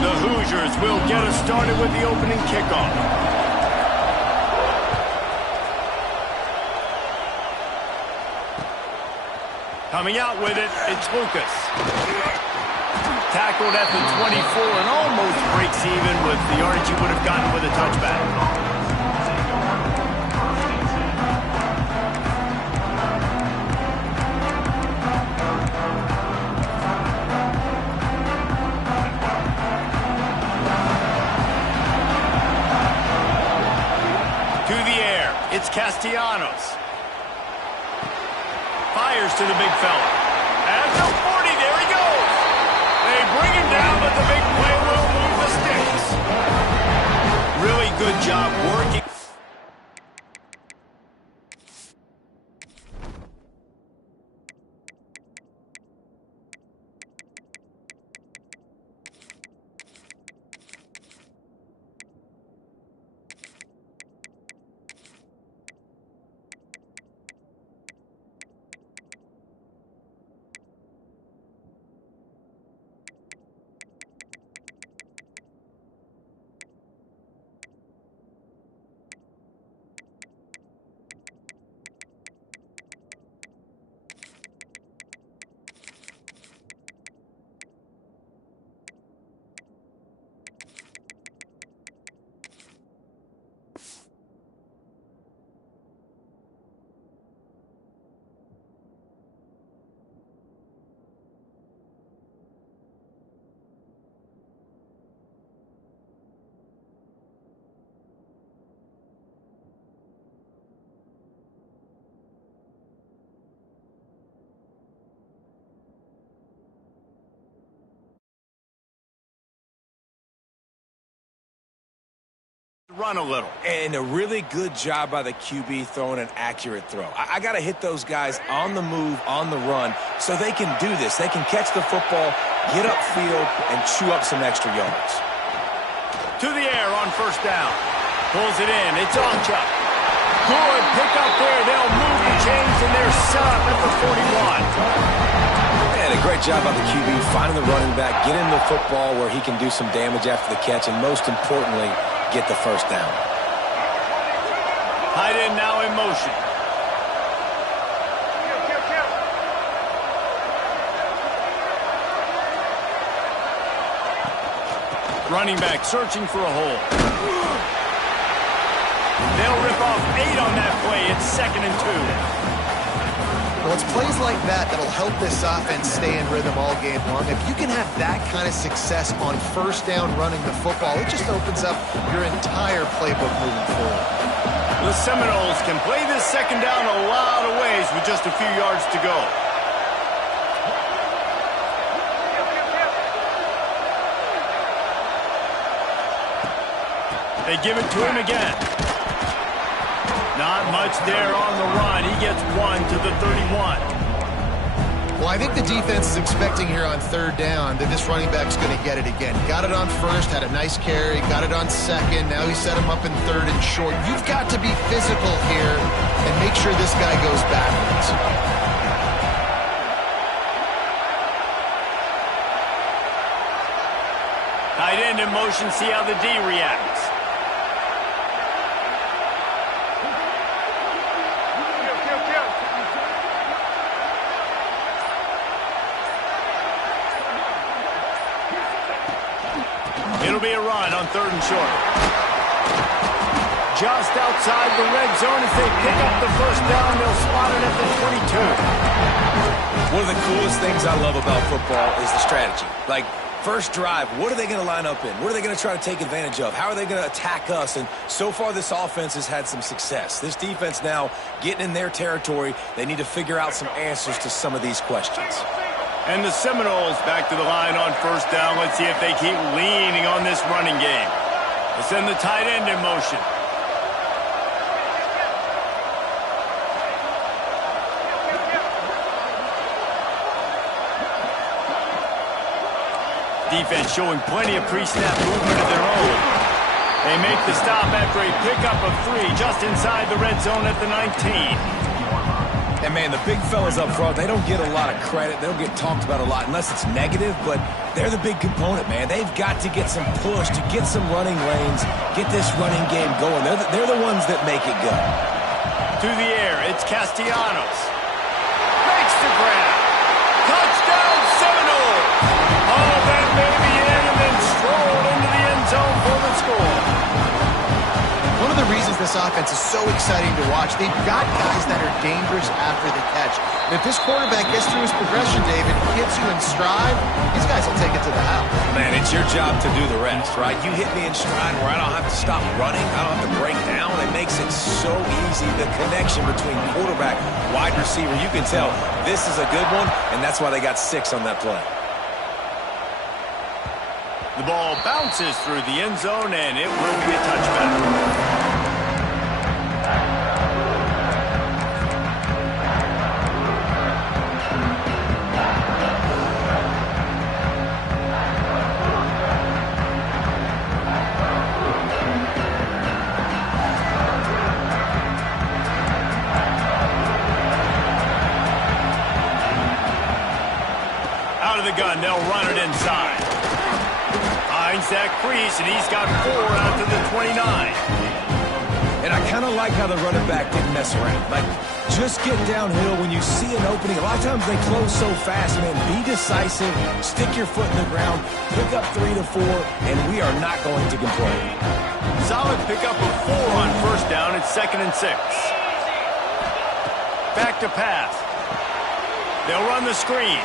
The Hoosiers will get us started with the opening kickoff. Coming out with it, it's Lucas. Tackled at the 24 and almost breaks even with the yardage he would have gotten with a touchback. It's Castellanos. Fires to the big fella. At the 40, there he goes. They bring him down, but the big play will move the sticks. Really good job working. Run a little. And a really good job by the QB throwing an accurate throw. I got to hit those guys on the move, on the run, so they can do this. They can catch the football, get upfield, and chew up some extra yards. To the air on first down. Pulls it in. It's on Chuck. Good pick up there. They'll move the chains, and they're set up at the 41. And a great job by the QB finding the running back, getting the football where he can do some damage after the catch, and most importantly, get the first down. Tight end now in motion. Running back searching for a hole. They'll rip off 8 on that play. It's 2nd and 2. Well, it's plays like that that'll help this offense stay in rhythm all game long. If you can have that kind of success on first down running the football, it just opens up your entire playbook moving forward. The Seminoles can play this second down a lot of ways with just a few yards to go. They give it to him again. Not much there on the run. He gets 1 to the 31. Well, I think the defense is expecting here on third down that this running back's going to get it again. Got it on first, had a nice carry, got it on second. Now he set him up in third and short. You've got to be physical here and make sure this guy goes backwards. Tight end in motion, see how the D reacts. It'll be a run on 3rd and short. Just outside the red zone. If they pick up the first down, they'll spot it at the 22. One of the coolest things I love about football is the strategy. Like, first drive, what are they going to line up in? What are they going to try to take advantage of? How are they going to attack us? And so far, this offense has had some success. This defense now getting in their territory. They need to figure out some answers to some of these questions. And the Seminoles back to the line on first down. Let's see if they keep leaning on this running game. They send the tight end in motion. Defense showing plenty of pre-snap movement of their own. They make the stop after a pickup of 3 just inside the red zone at the 19. And, man, the big fellas up front, they don't get a lot of credit. They don't get talked about a lot unless it's negative, but they're the big component, man. They've got to get some push, to get some running lanes, get this running game going. They're the ones that make it go. To the air, it's Castellanos. Makes the grab. Touchdown Seminoles! Oh, that may be in and then strolled into the end zone for the score. One of the reasons this offense is so exciting to watch, they've got guys that are dangerous after the catch. And if this quarterback gets through his progression, David, hits you in stride, these guys will take it to the house. Man, it's your job to do the rest, right? You hit me in stride where I don't have to stop running. I don't have to break down. It makes it so easy. The connection between quarterback, wide receiver, you can tell this is a good one, and that's why they got 6 on that play. The ball bounces through the end zone, and it will be a touchback. Out of the gun, they'll run it inside. Finds that crease, and he's got 4 out to the 29. And I kind of like how the running back didn't mess around. Like, just get downhill when you see an opening. A lot of times they close so fast, man. Be decisive, stick your foot in the ground, pick up 3 to 4, and we are not going to complain. Solid pickup of 4 on first down. It's 2nd and 6. Back to pass. They'll run the screen.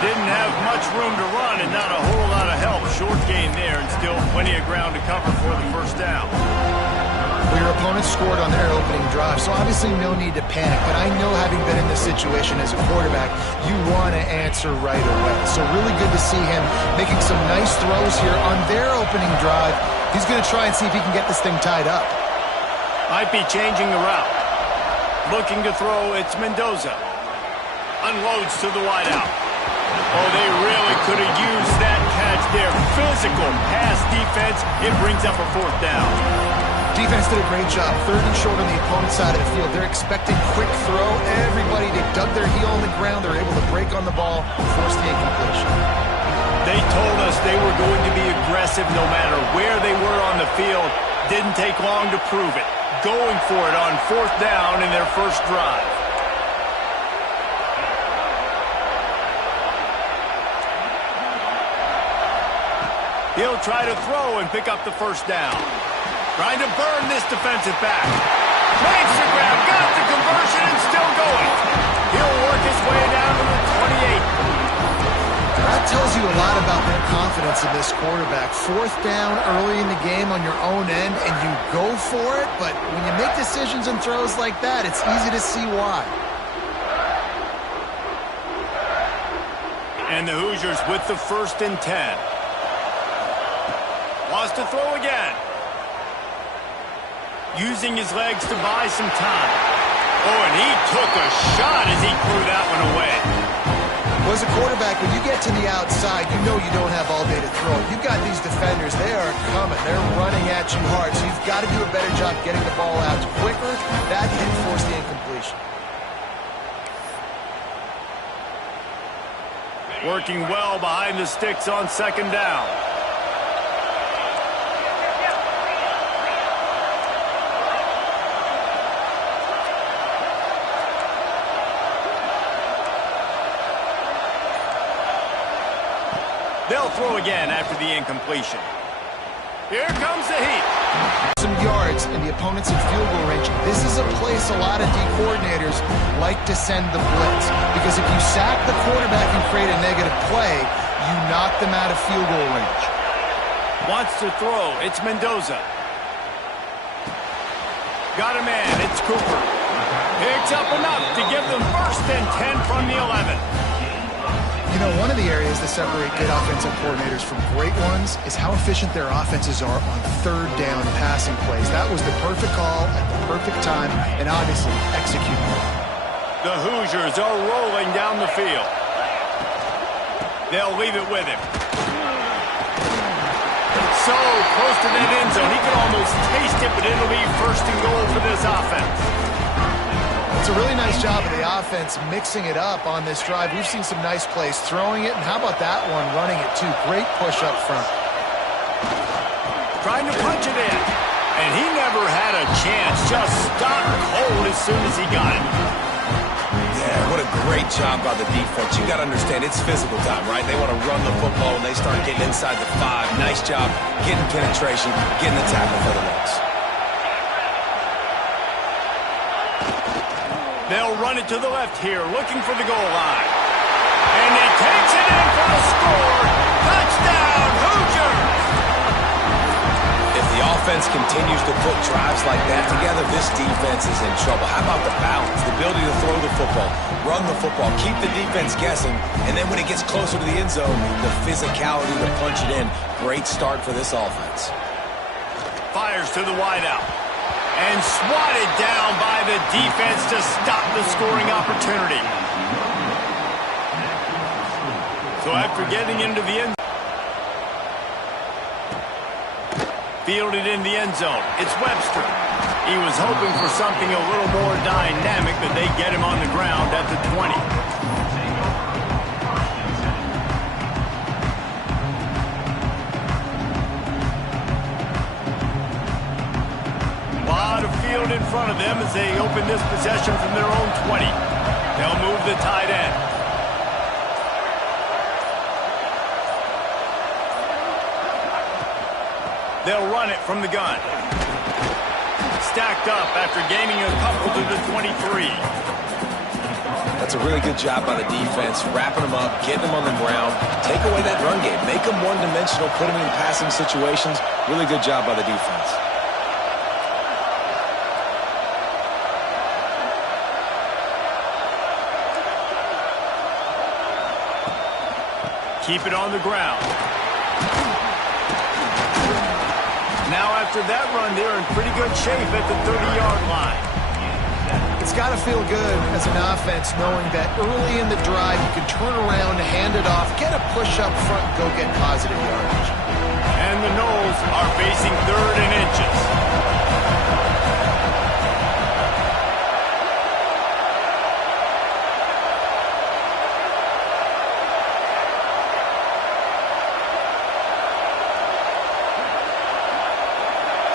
Didn't have much room to run and not a whole lot of help. Short gain there and still plenty of ground to cover for the first down. Well, your opponent scored on their opening drive, so obviously no need to panic. But I know, having been in this situation as a quarterback, you want to answer right away. So really good to see him making some nice throws here on their opening drive. He's going to try and see if he can get this thing tied up. Might be changing the route. Looking to throw, it's Mendoza. Unloads to the wideout. Oh, they really could have used that catch there. Physical pass defense. It brings up a 4th down. Defense did a great job. 3rd and short on the opponent's side of the field. They're expecting quick throw. Everybody, they dug their heel on the ground. They're able to break on the ball, force the incompletion. They told us they were going to be aggressive no matter where they were on the field. Didn't take long to prove it. Going for it on 4th down in their first drive. He'll try to throw and pick up the first down. Trying to burn this defensive back. Makes the grab, got the conversion, and still going. He'll work his way down to the 28. That tells you a lot about their confidence in this quarterback. 4th down early in the game on your own end, and you go for it, but when you make decisions and throws like that, it's easy to see why. And the Hoosiers with the 1st and 10. Wants to throw again. Using his legs to buy some time. Oh, and he took a shot as he threw that one away. Well, as a quarterback, when you get to the outside, you know you don't have all day to throw. You've got these defenders. They are coming. They're running at you hard, so you've got to do a better job getting the ball out quicker. That can force the incompletion. Working well behind the sticks on 2nd down. They'll throw again after the incompletion. Here comes the heat. Some yards and the opponent's in field goal range. This is a place a lot of D coordinators like to send the blitz, because if you sack the quarterback and create a negative play, you knock them out of field goal range. Wants to throw. It's Mendoza. Got a man. It's Cooper. Picks up enough to give them 1st and 10 from the 11. You know, one of the areas that separate good offensive coordinators from great ones is how efficient their offenses are on 3rd down passing plays. That was the perfect call at the perfect time, and obviously executing it. The Hoosiers are rolling down the field. They'll leave it with him. So close to that end zone. He could almost taste it, but it'll be 1st and goal for this offense. It's a really nice job of the offense mixing it up on this drive. We've seen some nice plays throwing it, and how about that one running it too? Great push up front. Trying to punch it in, and he never had a chance. Just stopped cold as soon as he got it. Yeah, what a great job by the defense. You got to understand, it's physical time, right? They want to run the football, and they start getting inside the 5. Nice job getting penetration, getting the tackle for the loss. They'll run it to the left here, looking for the goal line. And he takes it in for the score. Touchdown, Hoosiers! If the offense continues to put drives like that together, this defense is in trouble. How about the balance, the ability to throw the football, run the football, keep the defense guessing, and then when it gets closer to the end zone, the physicality to punch it in. Great start for this offense. Fires to the wideout. And swatted down by the defense to stop the scoring opportunity. So after getting into the end, fielded in the end zone, it's Webster. He was hoping for something a little more dynamic, but they get him on the ground at the 20. In front of them as they open this possession from their own 20. They'll move the tight end. They'll run it from the gun. Stacked up after gaining a couple to the 23. That's a really good job by the defense, wrapping them up, getting them on the ground, take away that run game, make them one-dimensional, put them in passing situations. Really good job by the defense. Keep it on the ground. Now after that run, they're in pretty good shape at the 30-yard line. It's got to feel good as an offense knowing that early in the drive you can turn around, hand it off, get a push up front, and go get positive yardage. And the Noles are facing 3rd and inches.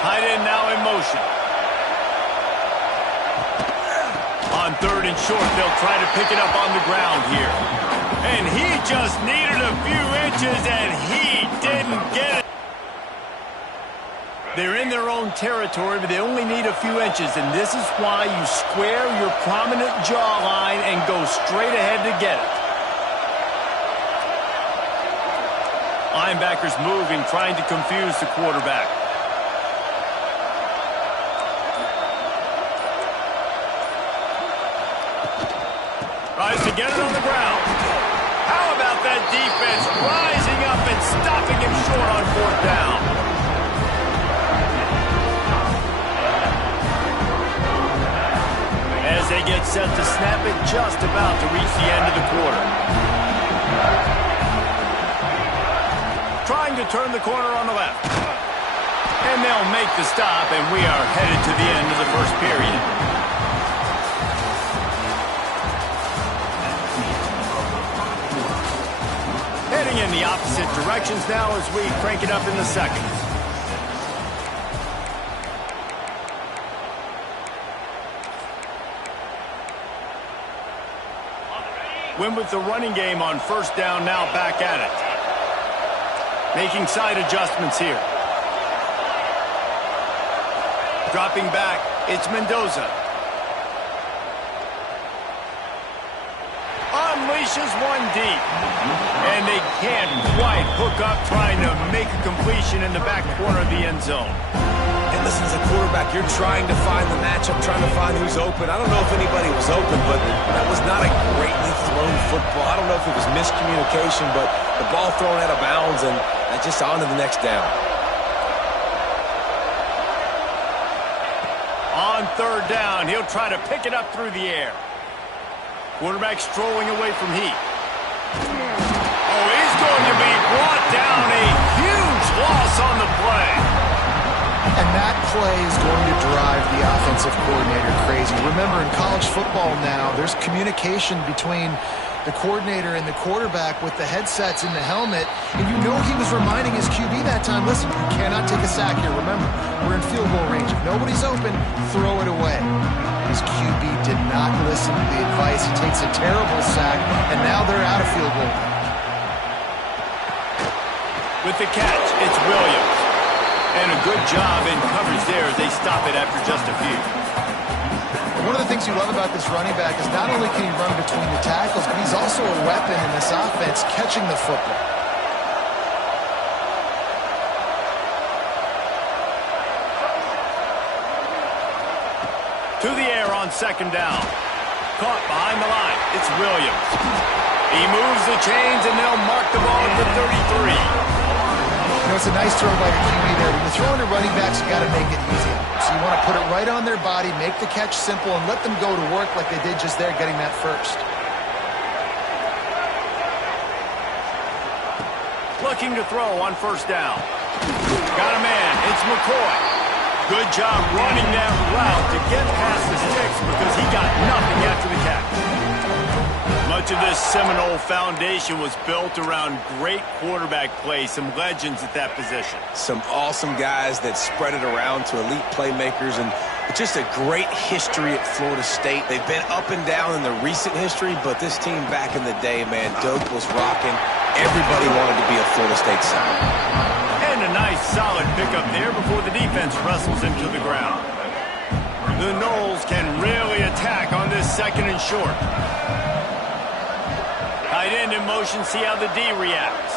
Tight end now in motion. On 3rd and short, they'll try to pick it up on the ground here. And he just needed a few inches, and he didn't get it. They're in their own territory, but they only need a few inches, and this is why you square your prominent jawline and go straight ahead to get it. Linebackers moving, trying to confuse the quarterback. Tries to get it on the ground. How about that defense rising up and stopping him short on 4th down? As they get set to snap it, just about to reach the end of the quarter. Trying to turn the corner on the left. And they'll make the stop, and we are headed to the end of the first period. Heading in the opposite directions now as we crank it up in the second. Win with the running game on 1st down, now back at it. Making side adjustments here. Dropping back, it's Mendoza. Unleashes one deep. And they can't quite hook up, trying to make a completion in the back corner of the end zone. And listen, as a quarterback, you're trying to find the matchup, trying to find who's open. I don't know if anybody was open, but that was not a greatly thrown football. I don't know if it was miscommunication, but the ball thrown out of bounds, and just on to the next down. On 3rd down, he'll try to pick it up through the air. Quarterback strolling away from heat. Oh, he's going to be brought down. A huge loss on the play. And that play is going to drive the offensive coordinator crazy. Remember, in college football now, there's communication between the coordinator and the quarterback with the headsets in the helmet, and you know he was reminding his QB that time, listen, you cannot take a sack here. Remember, we're in field goal range. If nobody's open, throw it away. His QB did not listen to the advice. He takes a terrible sack, and now they're out of field goal. With the catch, it's Williams. And a good job in coverage there as they stop it after just a few. One of the things you love about this running back is not only can he run between the tackles, but he's also a weapon in this offense catching the football. To the air on second down. Caught behind the line. It's Williams. He moves the chains, and they'll mark the ball at the 33. You know, it's a nice throw by the QB there. When you're throwing to running backs, you got to make it easy. So you want to put it right on their body, make the catch simple, and let them go to work like they did just there, getting that first. Looking to throw on first down. Got a man. It's McCoy. Good job running that route to get past the sticks because he got nothing after the catch. Much of this Seminole foundation was built around great quarterback play, some legends at that position. Some awesome guys that spread it around to elite playmakers, and just a great history at Florida State. They've been up and down in the recent history, but this team back in the day, man, Doak was rocking. Everybody wanted to be a Florida State center. And a nice solid pickup there before the defense wrestles him to the ground. The Noles can really attack on this second and short. Tight end in motion, see how the D reacts.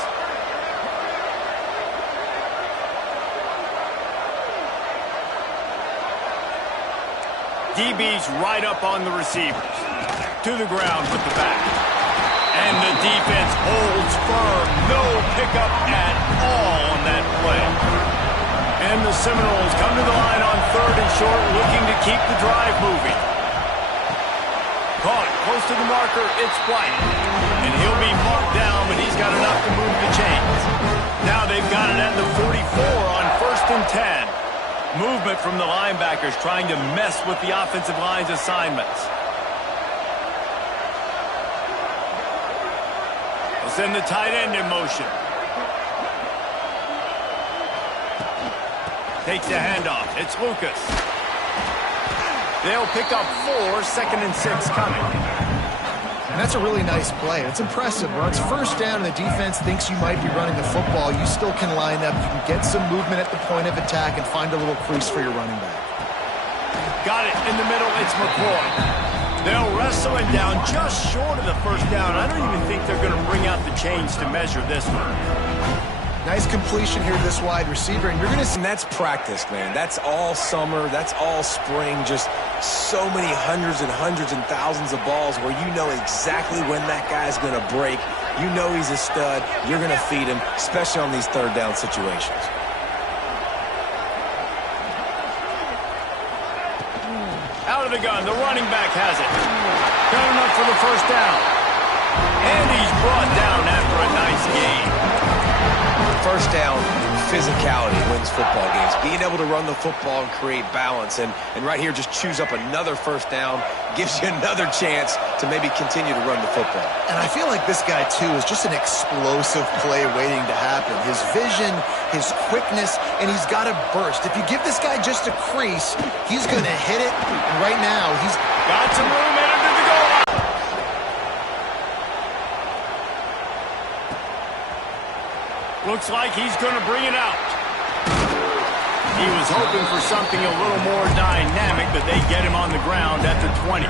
DB's right up on the receivers. To the ground with the back. And the defense holds firm. No pickup at all on that play. And the Seminoles come to the line on third and short, looking to keep the drive moving. Caught close to the marker, it's White. And he'll be marked down, but he's got enough to move the chains. Now they've got it at the 44 on first and 10. Movement from the linebackers trying to mess with the offensive line's assignments. They'll send the tight end in motion. Takes the handoff. It's Lucas. They'll pick up 4, second and 6 coming. And that's a really nice play. It's impressive. When it's first down and the defense thinks you might be running the football, you still can line up. You can get some movement at the point of attack and find a little crease for your running back. Got it in the middle. It's McCoy. They'll wrestle it down just short of the first down. I don't even think they're going to bring out the chains to measure this one. Nice completion here to this wide receiver, and you're going to see... And that's practice, man. That's all summer. That's all spring. Just so many hundreds and thousands of balls where you know exactly when that guy's going to break. You know he's a stud. You're going to feed him, especially on these third down situations. Out of the gun. The running back has it. Got enough for the first down. And he's brought down after a nice gain. First down, physicality wins football games. Being able to run the football and create balance. And right here, just choose up another first down. Gives you another chance to maybe continue to run the football. And I feel like this guy, too, is just an explosive play waiting to happen. His vision, his quickness, and he's got a burst. If you give this guy just a crease, he's going to hit it. And right now, he's got some room in him to the goal line. Looks like he's going to bring it out. He was hoping for something a little more dynamic, but they get him on the ground at the 20.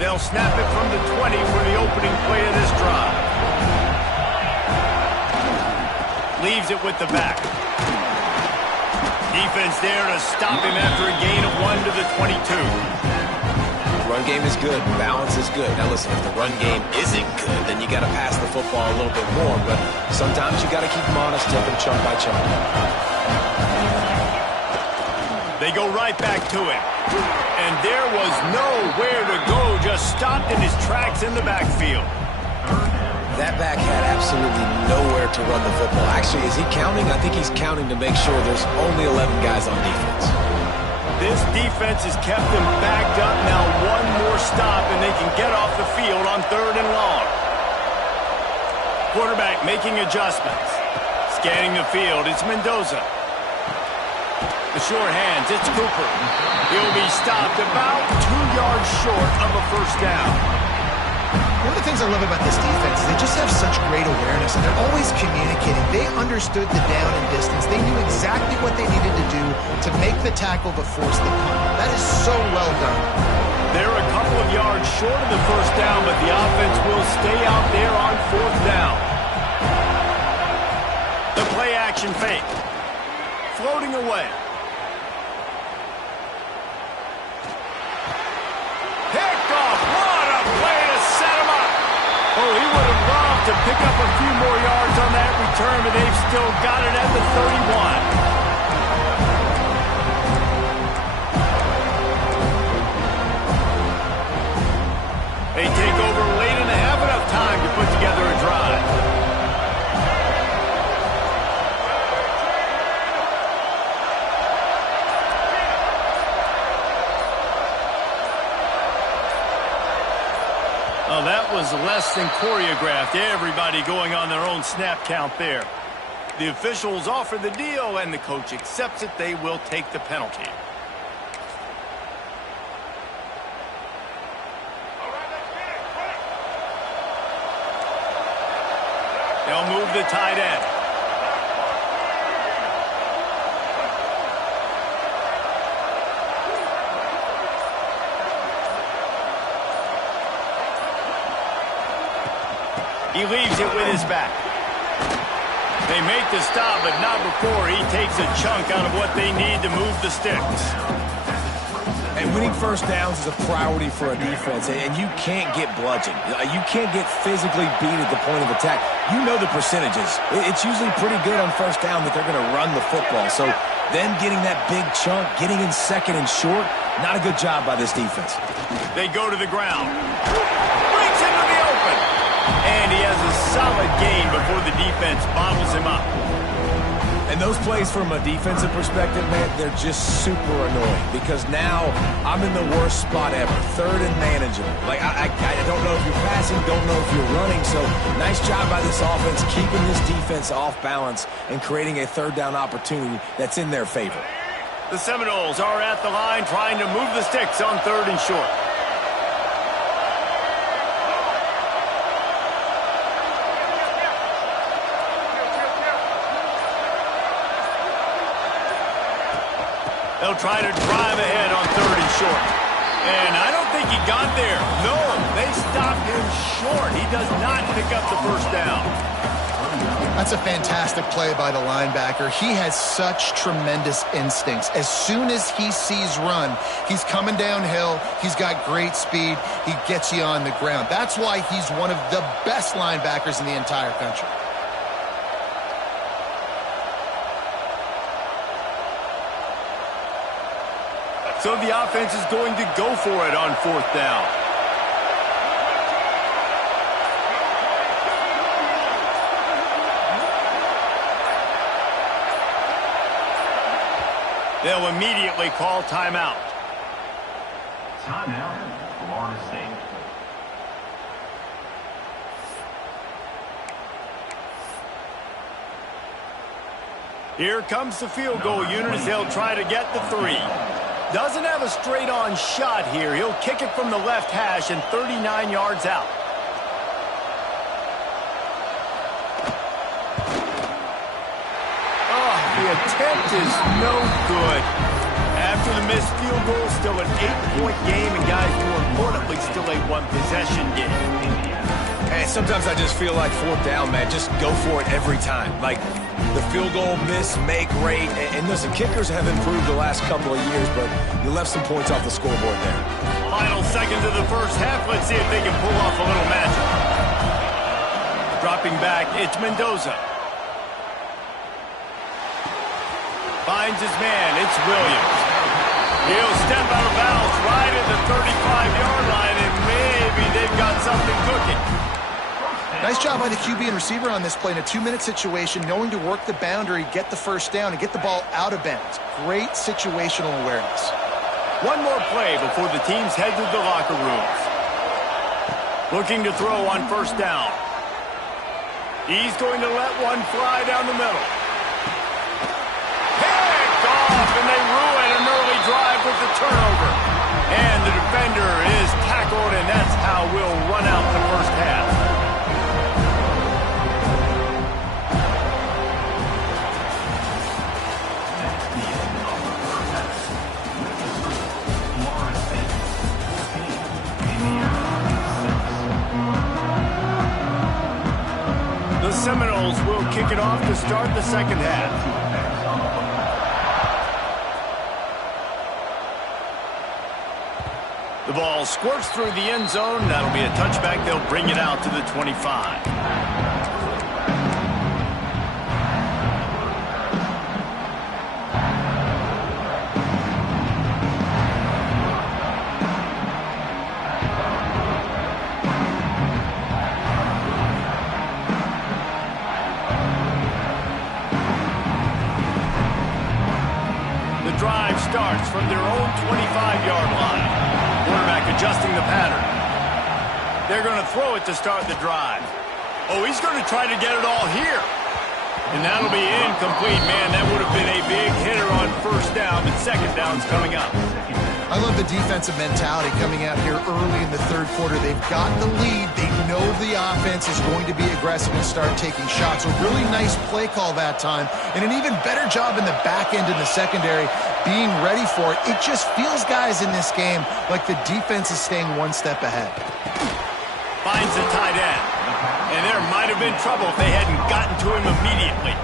They'll snap it from the 20 for the opening play of this drive. Leaves it with the back. Defense there to stop him after a gain of 1 to the 22. Run game is good. Balance is good. Now listen, if the run game isn't good, then you got to pass the football a little bit more. But sometimes you got to keep them honest, take them chunk by chunk. They go right back to him. And there was nowhere to go, just stopped in his tracks in the backfield. That back had absolutely nowhere to run the football. Actually, is he counting? I think he's counting to make sure there's only 11 guys on defense. This defense has kept them backed up. Now one more stop, and they can get off the field on 3rd and long. Quarterback making adjustments. Scanning the field, it's Mendoza. The short hands, it's Cooper. He'll be stopped about 2 yards short of a first down. One of the things I love about this defense is they just have such great awareness, and they're always communicating. They understood the down and distance. They knew exactly what they needed to do to make the tackle to force the punt. That is so well done. They're a couple of yards short of the first down, but the offense will stay out there on 4th down. The play action fake. Floating away. Picked off. What a play to set him up. Oh, he would have loved to pick up a few more yards on that return, but they've still got it at the 31. They take over late and have enough time to put together a drive. Oh, that was less than choreographed. Everybody going on their own snap count there. The officials offer the deal, and the coach accepts it. They will take the penalty. They'll move the tight end. He leaves it with his back. They make the stop, but not before he takes a chunk out of what they need to move the sticks. And winning first downs is a priority for a defense, and you can't get bludgeoned. You can't get physically beat at the point of attack. You know the percentages. It's usually pretty good on first down that they're going to run the football. So then getting that big chunk, getting in 2nd and short, not a good job by this defense. They go to the ground. Breaks into the open. And he has a solid gain before the defense bottles him up. And those plays from a defensive perspective, man, they're just super annoying because now I'm in the worst spot ever, 3rd and manageable. Like, I don't know if you're passing, don't know if you're running, so nice job by this offense keeping this defense off balance and creating a 3rd down opportunity that's in their favor. The Seminoles are at the line trying to move the sticks on 3rd and short. They'll try to drive ahead on 3rd and short. And I don't think he got there. No, they stopped him short. He does not pick up the first down. That's a fantastic play by the linebacker. He has such tremendous instincts. As soon as he sees run, he's coming downhill. He's got great speed. He gets you on the ground. That's why he's one of the best linebackers in the entire country. So the offense is going to go for it on 4th down. They'll immediately call timeout. Timeout, Florida State. Here comes the field goal unit as they'll try to get the 3. Doesn't have a straight-on shot here. He'll kick it from the left hash and 39 yards out. Oh, the attempt is no good. After the missed field goal, still an 8-point game, and guys, more importantly, still a 1-possession game. Hey, sometimes I just feel like 4th down, man. Just go for it every time. Like, the field goal miss, make rate. And listen, kickers have improved the last couple of years, but you left some points off the scoreboard there. Final seconds of the first half. Let's see if they can pull off a little magic. Dropping back, it's Mendoza. Finds his man, it's Williams. He'll step out of bounds right at the 35-yard line, and maybe they've got something cooking. Nice job by the QB and receiver on this play in a 2-minute situation, knowing to work the boundary, get the first down, and get the ball out of bounds. Great situational awareness. One more play before the teams head to the locker rooms. Looking to throw on first down. He's going to let one fly down the middle. Picked off, and they ruin an early drive with the turnover. And the defender is tackled, and that's how we'll run out the first half. The Seminoles will kick it off to start the second half. The ball squirts through the end zone. That'll be a touchback. They'll bring it out to the 25. Drive starts from their own 25-yard line. Quarterback adjusting the pattern. They're going to throw it to start the drive. Oh, he's going to try to get it all here. And that'll be incomplete. Man, that would have been a big hitter on first down, but second down's coming up. I love the defensive mentality coming out here early in the third quarter. They've got the lead. They know the offense is going to be aggressive and start taking shots. A really nice play call that time, and an even better job in the back end in the secondary being ready for it. It just feels, guys, in this game like the defense is staying one step ahead. Finds the tight end, and there might have been trouble if they hadn't gotten to him immediately.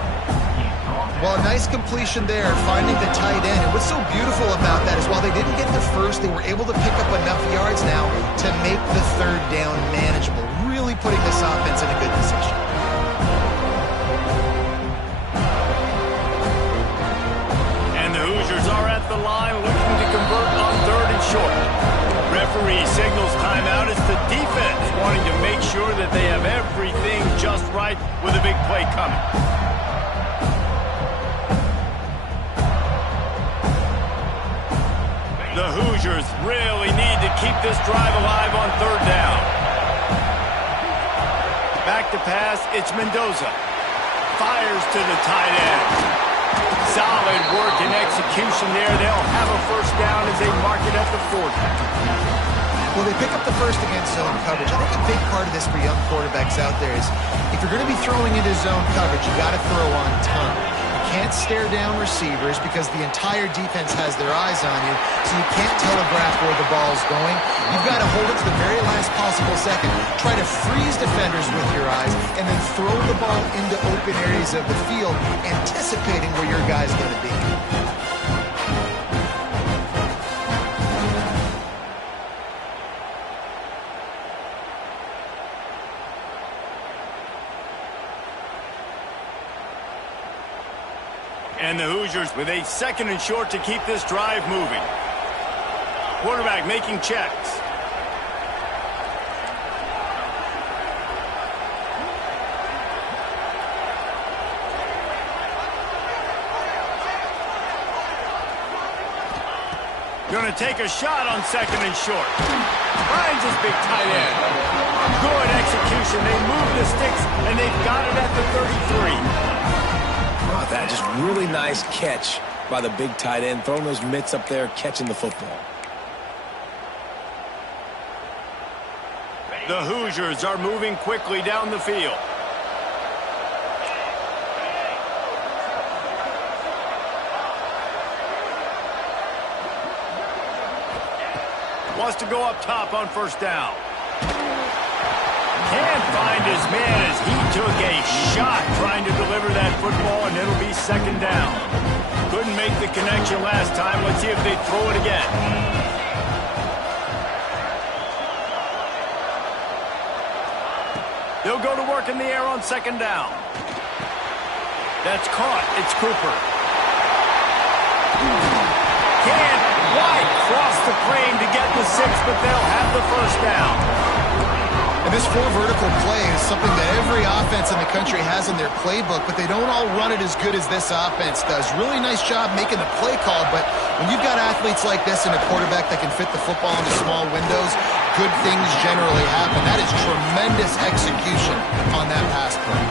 Well, a nice completion there, finding the tight end. And what's so beautiful about that is while they didn't get the first, they were able to pick up enough yards now to make the third down manageable, really putting this offense in a good position. And the Hoosiers are at the line looking to convert on third and short. Referee signals timeout. It's the defense wanting to make sure that they have everything just right with a big play coming. The Hoosiers really need to keep this drive alive on third down. Back to pass, it's Mendoza. Fires to the tight end. Solid work and execution there. They'll have a first down as they mark it at the 40. Well, they pick up the first against zone coverage. I think a big part of this for young quarterbacks out there is if you're going to be throwing into zone coverage, you got to throw on time. Can't stare down receivers because the entire defense has their eyes on you, so you can't telegraph where the ball's going. You've got to hold it to the very last possible second, try to freeze defenders with your eyes, and then throw the ball into open areas of the field, anticipating where your guy's going to be. And the Hoosiers with a second and short to keep this drive moving. Quarterback making checks. Going to take a shot on second and short. Finds his big tight end. Good execution. They move the sticks, and they've got it at the 33. That just really nice catch by the big tight end, throwing those mitts up there, catching the football. The Hoosiers are moving quickly down the field. Wants to go up top on first down. Can't find his man as he took a shot trying to deliver that football, and it'll be second down. Couldn't make the connection last time. Let's see if they throw it again. They'll go to work in the air on second down. That's caught. It's Cooper. Can't claim to get the 6, but they'll have the first down. And this 4 vertical play is something that every offense in the country has in their playbook, but they don't all run it as good as this offense does. Really nice job making the play call, but when you've got athletes like this and a quarterback that can fit the football into small windows, good things generally happen. That is tremendous execution on that pass play.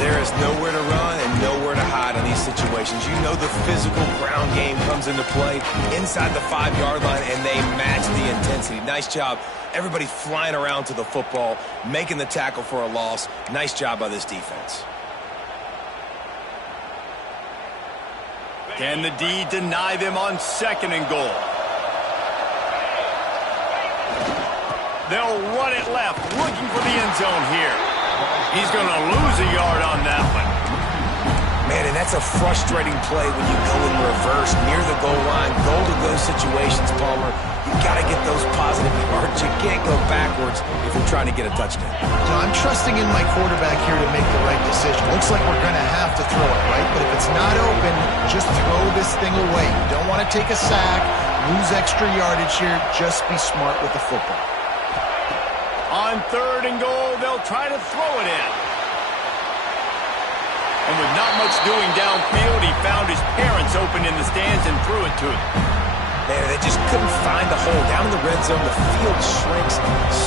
There is nowhere to run and nowhere to hide in these situations. You know the physical ground game comes into play inside the 5-yard line, and they match the intensity. Nice job. Everybody flying around to the football, making the tackle for a loss. Nice job by this defense. Can the D deny them on 2nd and goal? They'll run it left, looking for the end zone here. He's going to lose a yard on that one. Man, and that's a frustrating play when you go in reverse near the goal line. Goal to go situations, Palmer. You got to get those positive yards. You can't go backwards if you're trying to get a touchdown. So I'm trusting in my quarterback here to make the right decision. Looks like we're going to have to throw it, right? But if it's not open, just throw this thing away. You don't want to take a sack, lose extra yardage here. Just be smart with the football. On 3rd and goal, they'll try to throw it in. And with not much doing downfield, he found his parents open in the stands and threw it to them. Man, they just couldn't find the hole. Down in the red zone, the field shrinks.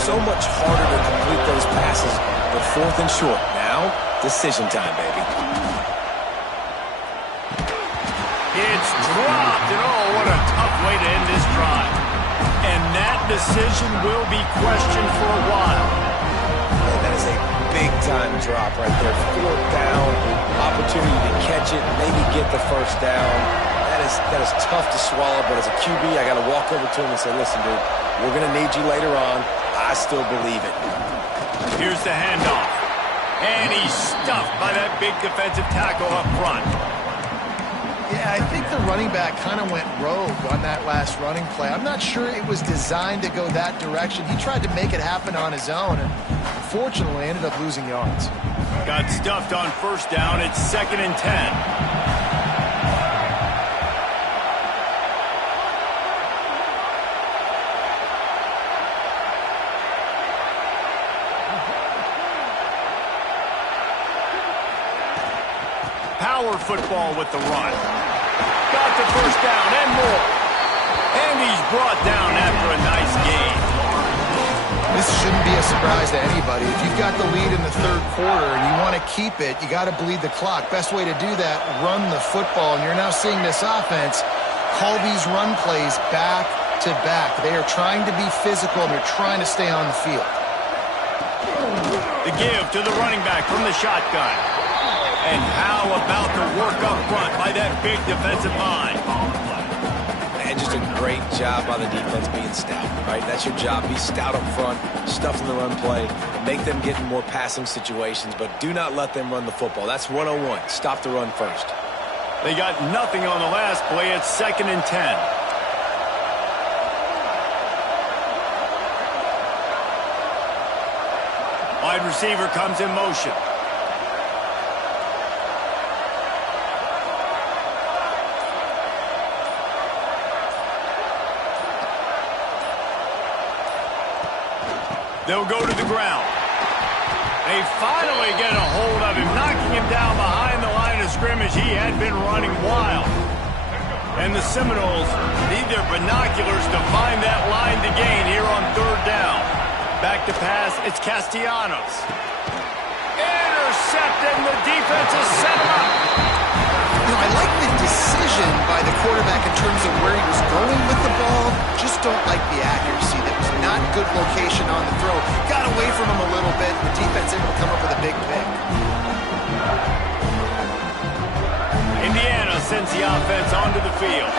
So much harder to complete those passes. But 4th and short. Now, decision time, baby. It's dropped, and oh, what a tough way to end this drive. And that decision will be questioned for a while. Man, that is a big-time drop right there. 4th down, opportunity to catch it, maybe get the first down. That is tough to swallow, but as a QB, I got to walk over to him and say, listen, dude, we're going to need you later on. I still believe it. Here's the handoff. And he's stuffed by that big defensive tackle up front. Yeah, I think the running back kind of went rogue on that last running play. I'm not sure it was designed to go that direction. He tried to make it happen on his own, and unfortunately ended up losing yards. Got stuffed on 1st down. It's 2nd and 10. Power football with the run. Got the first down and more. And he's brought down after a nice gain. This shouldn't be a surprise to anybody. If you've got the lead in the 3rd quarter and you want to keep it, you got to bleed the clock. Best way to do that, run the football. And you're now seeing this offense call these run plays back to back. They are trying to be physical, and they're trying to stay on the field. The give to the running back from the shotgun. And how about the work up front by that big defensive line? And just a great job by the defense being stout, right? That's your job. Be stout up front, stuff in the run play, make them get in more passing situations, but do not let them run the football. That's 101. Stop the run first. They got nothing on the last play. It's 2nd and 10. Wide receiver comes in motion. They'll go to the ground. They finally get a hold of him, knocking him down behind the line of scrimmage. He had been running wild. And the Seminoles need their binoculars to find that line to gain here on 3rd down. Back to pass, it's Castellanos. Intercepted, and the defense has set him up. You know, I like the decision by the quarterback in terms of where he was going with the ball. Just don't like the accuracy. That was not good location on the throw. Got away from him a little bit. The defense able to come up with a big pick. Indiana sends the offense onto the field.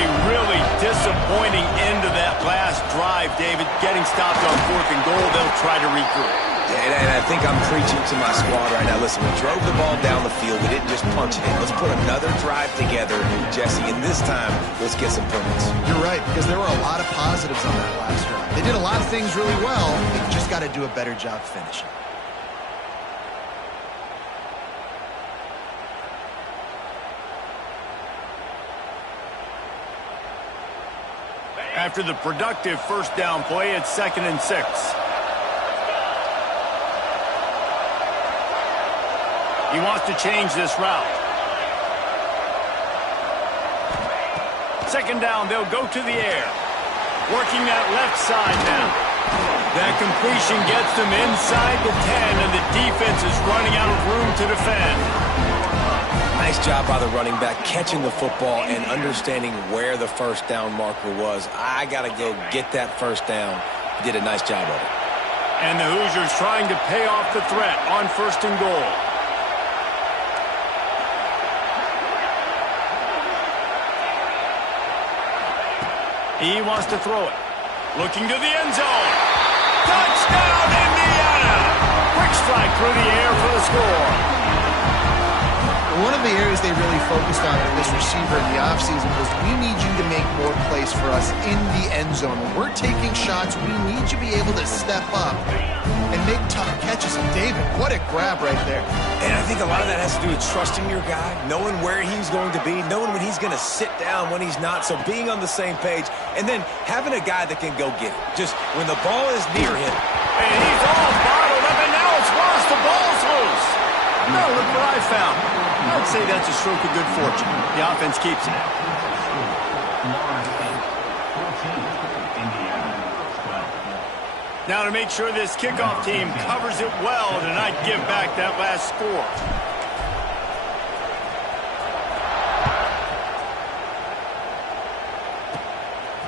A really disappointing end to that last drive, David. Getting stopped on 4th and goal, they'll try to regroup. And I think I'm preaching to my squad right now. Listen, we drove the ball down the field. We didn't just punch it in. Let's put another drive together, Jesse, and this time, let's get some points. You're right, because there were a lot of positives on that last drive. They did a lot of things really well. They just got to do a better job finishing. After the productive first down play, it's 2nd and 6. He wants to change this route. 2nd down, they'll go to the air. Working that left side now. That completion gets them inside the 10, and the defense is running out of room to defend. Nice job by the running back, catching the football and understanding where the first down marker was. I got to go get that first down. He did a nice job of it. And the Hoosiers trying to pay off the threat on 1st and goal. He wants to throw it. Looking to the end zone. Touchdown, Indiana! Quick strike through the air for the score. One of the areas they really focused on with this receiver in the offseason was we need you to make more plays for us in the end zone. When we're taking shots, we need you to be able to step up and make tough catches. And David, what a grab right there. And I think a lot of that has to do with trusting your guy, knowing where he's going to be, knowing when he's going to sit down, when he's not, so being on the same page, and then having a guy that can go get it. Just when the ball is near him. And he's all bottled up, and now it's worse. The ball's loose. No, look what I found. I'd say that's a stroke of good fortune. The offense keeps it. Now to make sure this kickoff team covers it well to not give back that last score.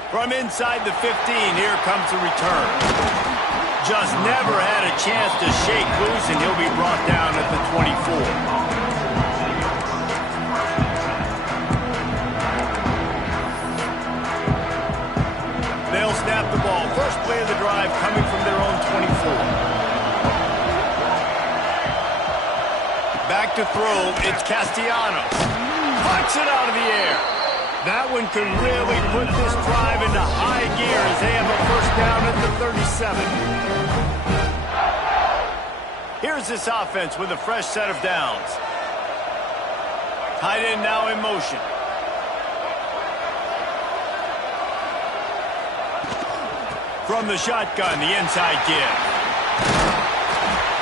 From inside the 15, here comes the return. Just never had a chance to shake loose, and he'll be brought down at the 24. They'll snap the ball. First play of the drive coming from their own 24. Back to throw, it's Castellanos. Puts it out of the air. That one could really put this drive into high gear as they have a first down at the 37. Here's this offense with a fresh set of downs. Tight end now in motion. From the shotgun, the inside give.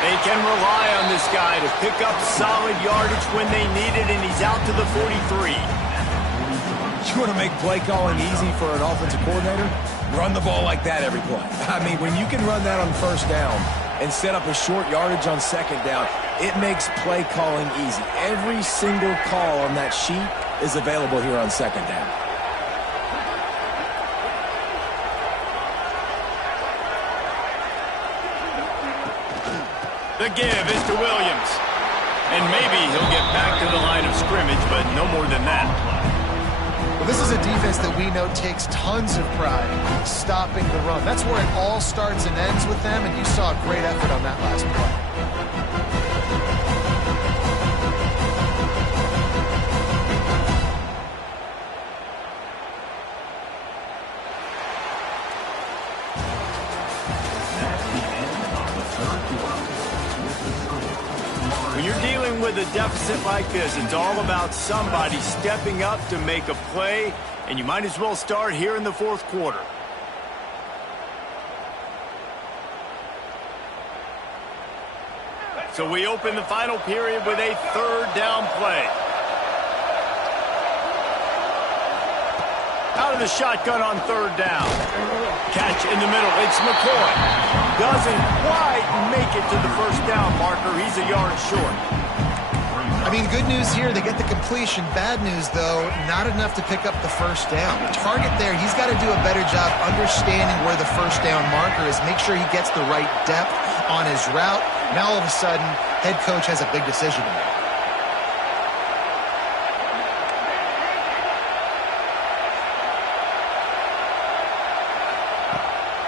They can rely on this guy to pick up solid yardage when they need it, and he's out to the 43. You want to make play calling easy for an offensive coordinator? Run the ball like that every play. I mean, when you can run that on first down and set up a short yardage on 2nd down, it makes play calling easy. Every single call on that sheet is available here on 2nd down. The give is to Williams. And maybe he'll get back to the line of scrimmage, but no more than that. Well, this is a defense that we know takes tons of pride stopping the run. That's where it all starts and ends with them, and you saw a great effort on that last play. When you're dealing with a deficit like this, it's all about somebody stepping up to make a play, and you might as well start here in the 4th quarter. So we open the final period with a 3rd down play. Out of the shotgun on 3rd down. Catch in the middle. It's McCoy. Doesn't quite make it to the first down marker. He's a yard short. I mean, good news here, they get the completion. Bad news, though, not enough to pick up the first down. The target there, he's got to do a better job understanding where the first down marker is, make sure he gets the right depth on his route. Now, all of a sudden, head coach has a big decision to make.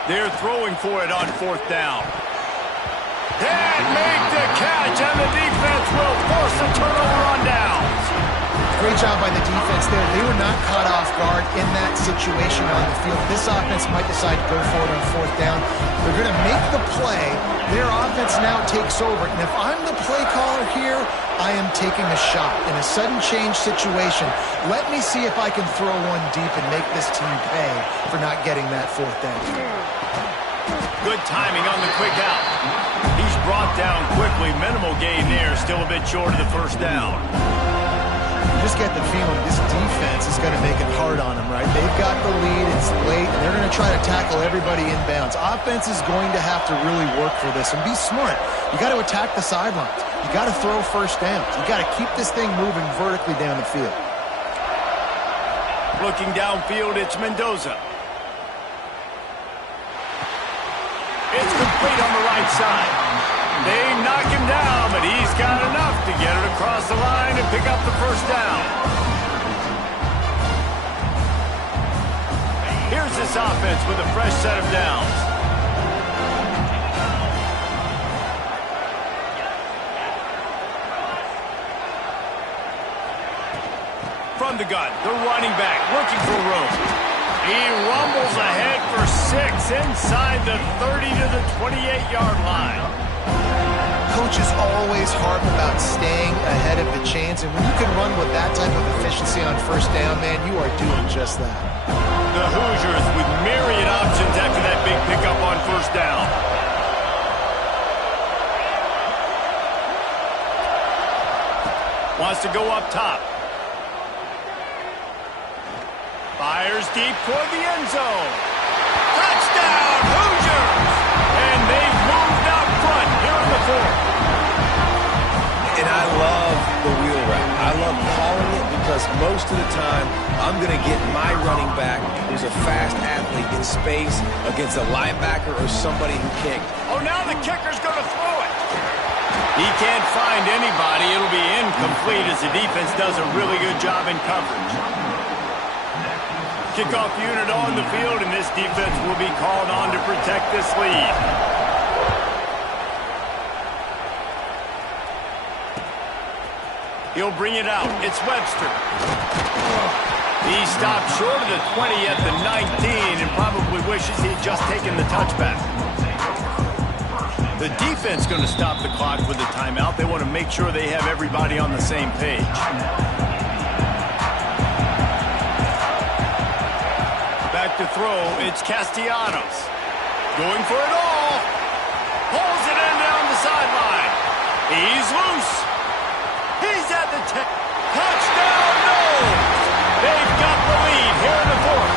They're throwing for it on 4th down. Can't make the catch, and the defense will force a turnover on downs. great job by the defense there. They were not caught off guard in that situation on the field. This offense might decide to go for it on fourth down. They're going to make the play. Their offense now takes over. And if I'm the play caller here, I am taking a shot. In a sudden change situation, let me see if I can throw one deep and make this team pay for not getting that fourth down. Good timing on the quick out. He's brought down quickly. Minimal gain there. Still a bit short of the first down. You just get the feeling this defense is going to make it hard on them, right? They've got the lead. It's late. And they're going to try to tackle everybody inbounds. Offense is going to have to really work for this and be smart. You got to attack the sidelines. You got to throw first downs. You got to keep this thing moving vertically down the field. Looking downfield, it's Mendoza. It's complete on the right side. They knock him down, but he's got enough to get it across the line and pick up the first down. Here's this offense with a fresh set of downs. From the gun, the running back looking for room. He rumbles ahead for 6 inside the 30 to the 28-yard line. Coaches always harp about staying ahead of the chains, and when you can run with that type of efficiency on first down, man, you are doing just that. The Hoosiers with myriad options after that big pickup on first down. Wants to go up top. Fires deep toward the end zone. Touchdown, Hoosiers! And they've moved out front here in the fourth. And I love the wheel route. I love calling it because most of the time I'm going to get my running back who's a fast athlete in space against a linebacker or somebody who can't. Oh, now the kicker's going to throw it. He can't find anybody. It'll be incomplete as the defense does a really good job in coverage. Kickoff unit on the field, and this defense will be called on to protect this lead. He'll bring it out. It's Webster. He stopped short of the 20 at the 19 and probably wishes he'd just taken the touchback. The defense going to stop the clock with the timeout. They want to make sure they have everybody on the same page. Back to throw, it's Castellanos. Going for it all. Pulls it in down the sideline. He's loose. He's at the 10. Touchdown, no! They've got the lead here in the fourth.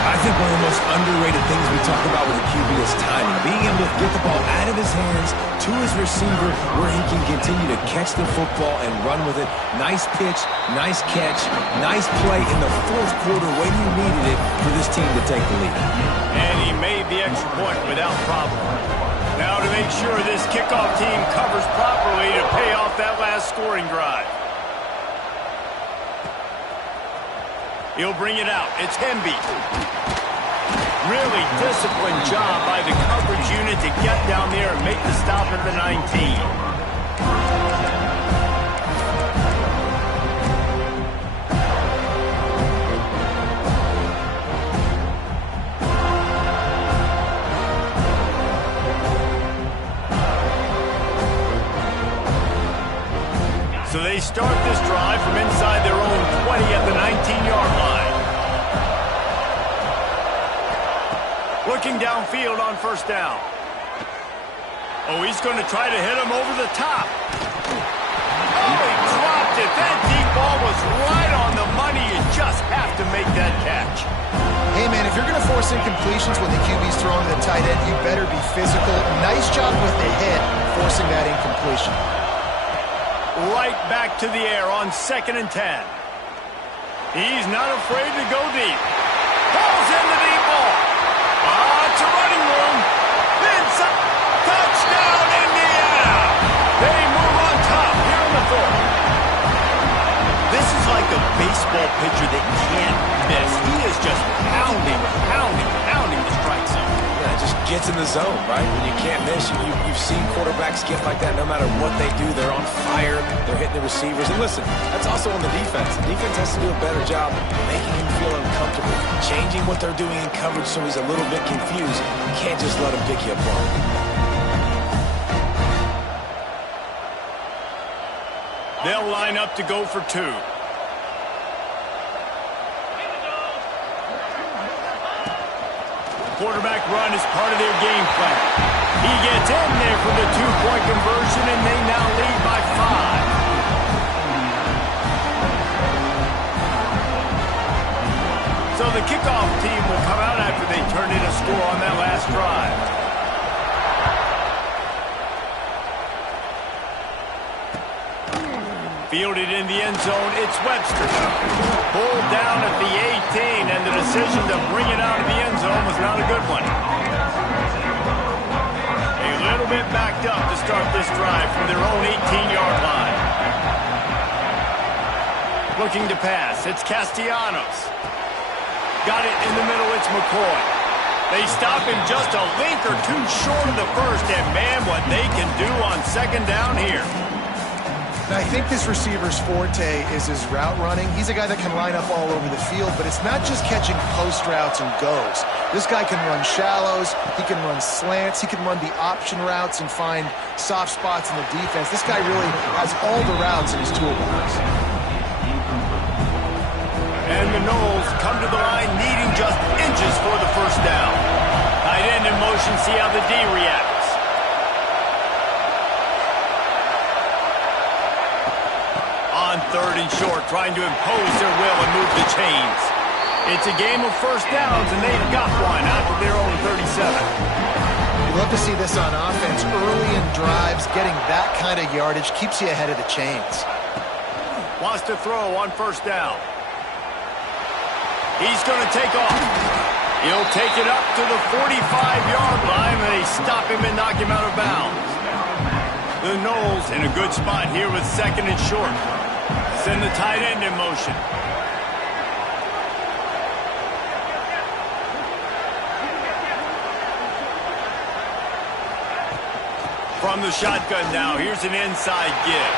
I think one of the most underrated things we talk about with a QB is timing. Being able to get the ball out of his hands to his receiver where he can continue to catch the football and run with it. Nice pitch, nice catch, nice play in the fourth quarter when you needed it for this team to take the lead. And he made the extra point without problem. Now to make sure this kickoff team covers properly to pay off that last scoring drive. He'll bring it out. It's Hemby. Really disciplined job by the coverage unit to get down there and make the stop at the 19. So they start this drive from inside their own 20 at the 19-yard line. Looking downfield on first down. Oh, he's going to try to hit him over the top. Oh, he dropped it. That deep ball was right on the money. You just have to make that catch. Hey, man, if you're going to force incompletions when the QB's throwing to the tight end, you better be physical. Nice job with the hit, forcing that incompletion. Right back to the air on 2nd and 10. He's not afraid to go deep. Pulls in the deep ball. It's a running room. Inside. Touchdown, Indiana. They move on top here in the fourth. This is like a baseball pitcher that can't miss. He is just pounding the strike zone. Yeah, just gets in the zone, right? When you can't miss, you've seen quarterbacks get like that no matter what they do. They're on fire. They're hitting the receivers. And listen, that's also on the defense. The defense has to do a better job making him feel uncomfortable, changing what they're doing in coverage so he's a little bit confused. You can't just let him pick you apart. They'll line up to go for two. Quarterback run is part of their game plan. He gets in there for the two-point conversion, and they now lead by 5. So the kickoff team will come out after they turn in a score on that last drive. Fielded in the end zone, it's Webster. Pulled down at the 18, and the decision to bring it out of the end zone was not a good one. A little bit backed up to start this drive from their own 18-yard line. Looking to pass, it's Castellanos. Got it in the middle, it's McCoy. They stop him just a link or two short of the first, and man, what they can do on second down here. I think this receiver's forte is his route running. He's a guy that can line up all over the field, but it's not just catching post routes and goes. This guy can run shallows, he can run slants, he can run the option routes and find soft spots in the defense. This guy really has all the routes in his toolbox. And the Knowles come to the line needing just inches for the first down. Tight end in motion, see how the D reacts. On third and short, trying to impose their will and move the chains. It's a game of first downs, and they've got one out of their own 37. You love to see this on offense. Early in drives, getting that kind of yardage keeps you ahead of the chains. Wants to throw on first down. He's going to take off. He'll take it up to the 45-yard line, and they stop him and knock him out of bounds. The Knowles in a good spot here with second and short. Send the tight end in motion. From the shotgun now, here's an inside give.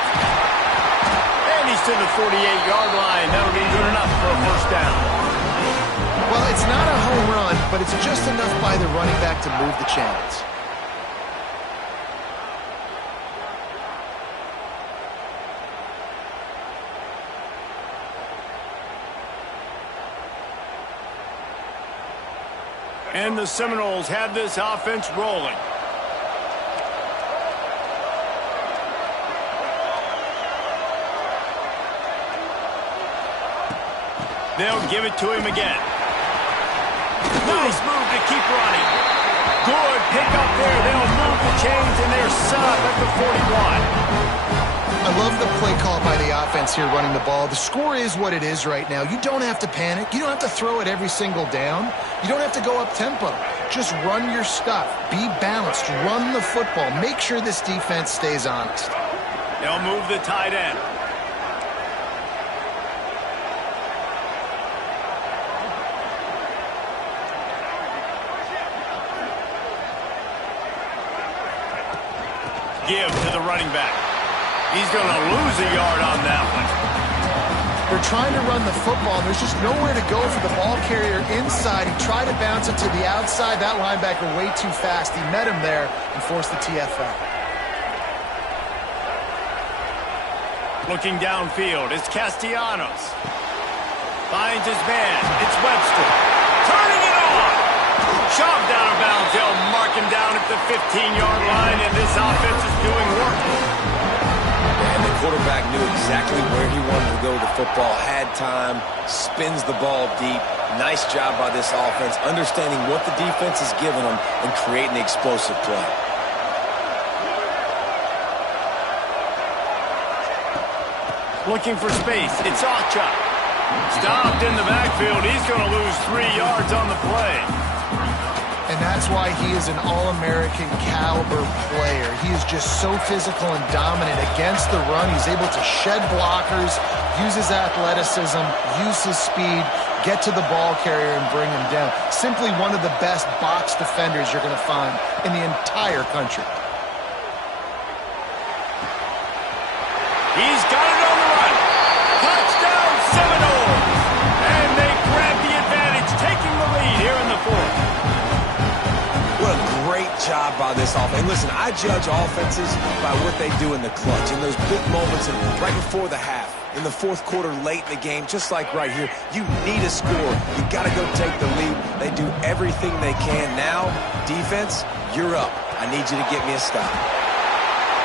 And he's to the 48-yard line. That'll be good enough for a first down. Well, it's not a home run, but it's just enough by the running back to move the chains. And the Seminoles have this offense rolling. They'll give it to him again. Nice move to keep running. Good pick up there. They'll move the chains, and they're set up at the 41. I love the play call by the offense here running the ball. The score is what it is right now. You don't have to panic. You don't have to throw it every single down. You don't have to go up tempo. Just run your stuff. Be balanced. Run the football. Make sure this defense stays honest. They'll move the tight end. Give to the running back. He's going to lose a yard on that one. They're trying to run the football, and there's just nowhere to go for the ball carrier inside. He tried to bounce it to the outside. That linebacker way too fast. He met him there and forced the TFL. Looking downfield, it's Castellanos. Finds his man. It's Webster. Turning it on. Shoved out of bounds. They'll mark him down at the 15-yard line, and this offense is doing work. And the quarterback knew exactly where he wanted to go with the football, had time, spins the ball deep. Nice job by this offense, understanding what the defense is giving them and creating the explosive play. Looking for space. It's Acha. Stopped in the backfield. He's going to lose 3 yards on the play. And that's why he is an All-American caliber player. He is just so physical and dominant against the run. He's able to shed blockers, use his athleticism, use his speed, get to the ball carrier and bring him down. Simply one of the best box defenders you're going to find in the entire country. He's got it on the run. Touchdown Seminoles! And they grab the advantage, taking the lead here in the fourth. What a great job by this offense. And listen, I judge offenses by what they do in the clutch, in those big moments and right before the half, in the fourth quarter, late in the game, just like right here. You need a score. You got to go take the lead. They do everything they can. Now, defense, you're up. I need you to get me a stop.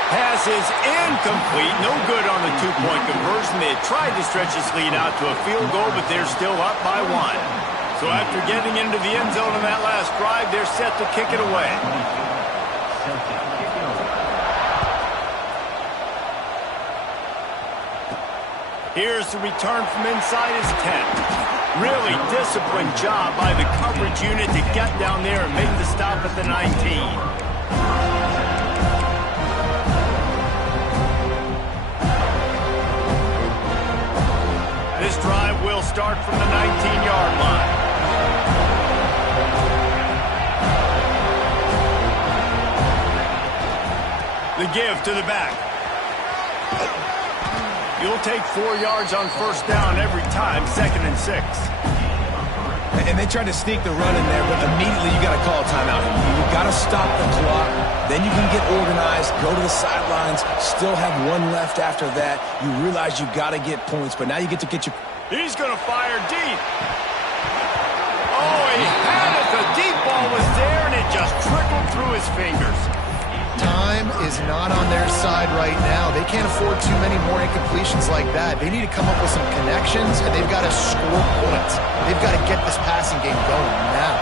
Pass is incomplete. No good on the two-point conversion. They had tried to stretch this lead out to a field goal, but they're still up by one. So after getting into the end zone in that last drive, they're set to kick it away. Here's the return from inside his 10. Really disciplined job by the coverage unit to get down there and make the stop at the 19. This drive will start from the 19-yard line. The give to the back. You'll take 4 yards on first down every time, 2nd and 6. And they tried to sneak the run in there, but immediately you got to call a timeout. You got to stop the clock. Then you can get organized, go to the sidelines, still have one left after that. You realize you got to get points, but now you get to get your... He's going to fire deep. Oh, he had it. The deep ball was there, and it just trickled through his fingers. Time is not on their side right now. They can't afford too many more incompletions like that. They need to come up with some connections, and they've got to score points. They've got to get this passing game going now.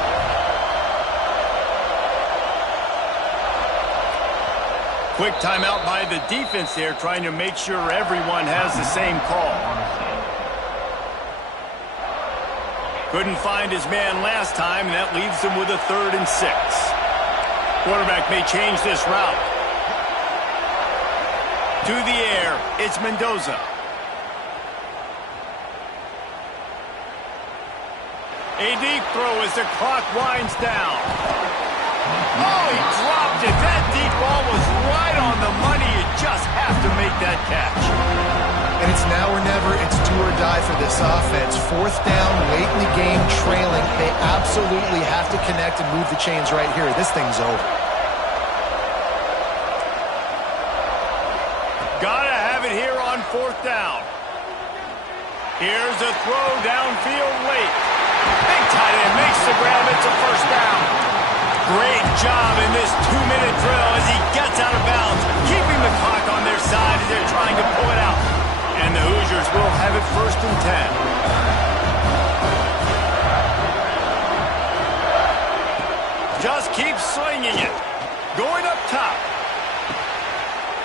Quick timeout by the defense there, trying to make sure everyone has the same call. Couldn't find his man last time, and that leaves him with a 3rd and 6. Quarterback may change this route. To the air, it's Mendoza. A deep throw as the clock winds down. Oh, he dropped it. That deep ball was right on the money. You just have to make that catch. And it's now or never. It's do or die for this offense. 4th down, late in the game, trailing. They absolutely have to connect and move the chains right here. This thing's over. Gotta have it here on 4th down. Here's a throw downfield late. Big tight end makes the grab. It's a 1st down. Great job in this 2-minute drill as he gets out of bounds, keeping the clock on their side as they're trying to pull it out. And the Hoosiers will have it 1st and 10. Just keep slinging it. Going up top.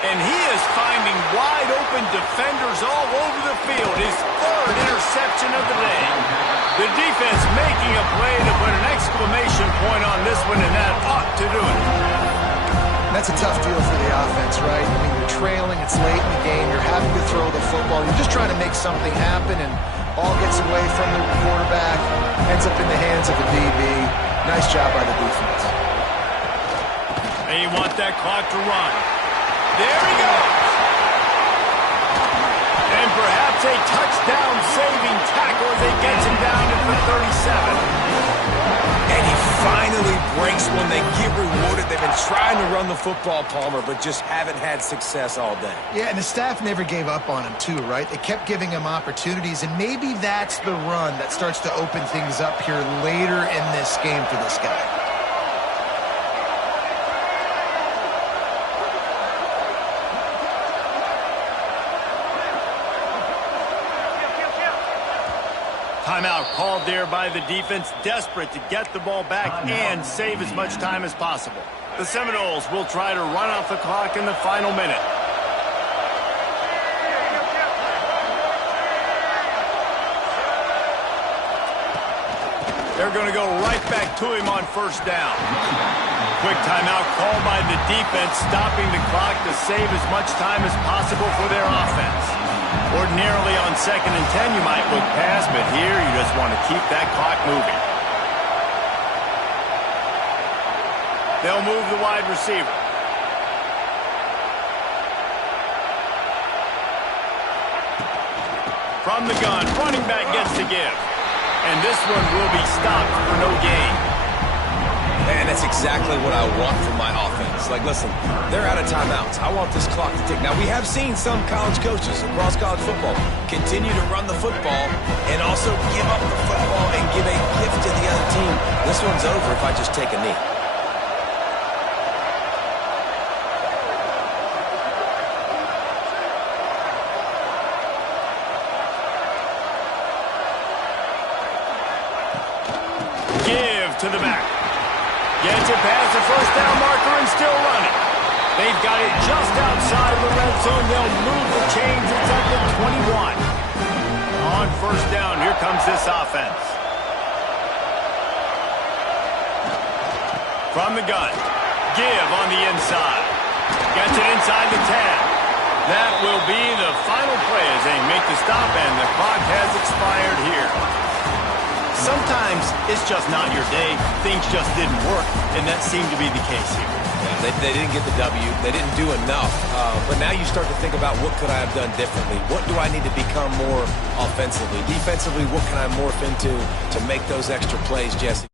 And he is finding wide-open defenders all over the field. His 3rd interception of the day. The defense making a play to put an exclamation point on this one, and that ought to do it. That's a tough deal for the offense, right? I mean, you're trailing, it's late in the game, you're having to throw the football, you're just trying to make something happen, and ball gets away from the quarterback, ends up in the hands of the DB. Nice job by the defense. They want that clock to run. There he goes. And perhaps a touchdown-saving tackle as he gets him down at the 37. And he finally breaks one. They get rewarded. They've been trying to run the football, Palmer, but just haven't had success all day. Yeah, and the staff never gave up on him, too, right? They kept giving him opportunities, and maybe that's the run that starts to open things up here later in this game for this guy. Timeout called there by the defense, desperate to get the ball back and save as much time as possible. The Seminoles will try to run off the clock in the final minute. They're going to go right back to him on 1st down. Quick timeout called by the defense, stopping the clock to save as much time as possible for their offense. Ordinarily on 2nd and 10, you might look past, but here you just want to keep that clock moving. They'll move the wide receiver. From the gun, running back gets to give. And this one will be stopped for no gain. Man, that's exactly what I want from my offense. Like, listen, they're out of timeouts. I want this clock to tick. Now, we have seen some college coaches across college football continue to run the football and also give up the football and give a gift to the other team. This one's over if I just take a knee. Give to the back. Gets it past the first down marker and still running. They've got it just outside of the red zone. They'll move the chains. It's at the 21. On first down, here comes this offense. From the gun. Give on the inside. Gets it inside the 10. That will be the final play as they make the stop, and the clock has expired here. Sometimes it's just not your day. Things just didn't work, and that seemed to be the case here. Yeah, they didn't get the W. They didn't do enough. But now you start to think about what could I have done differently? What do I need to become more offensively? Defensively, what can I morph into to make those extra plays, Jesse?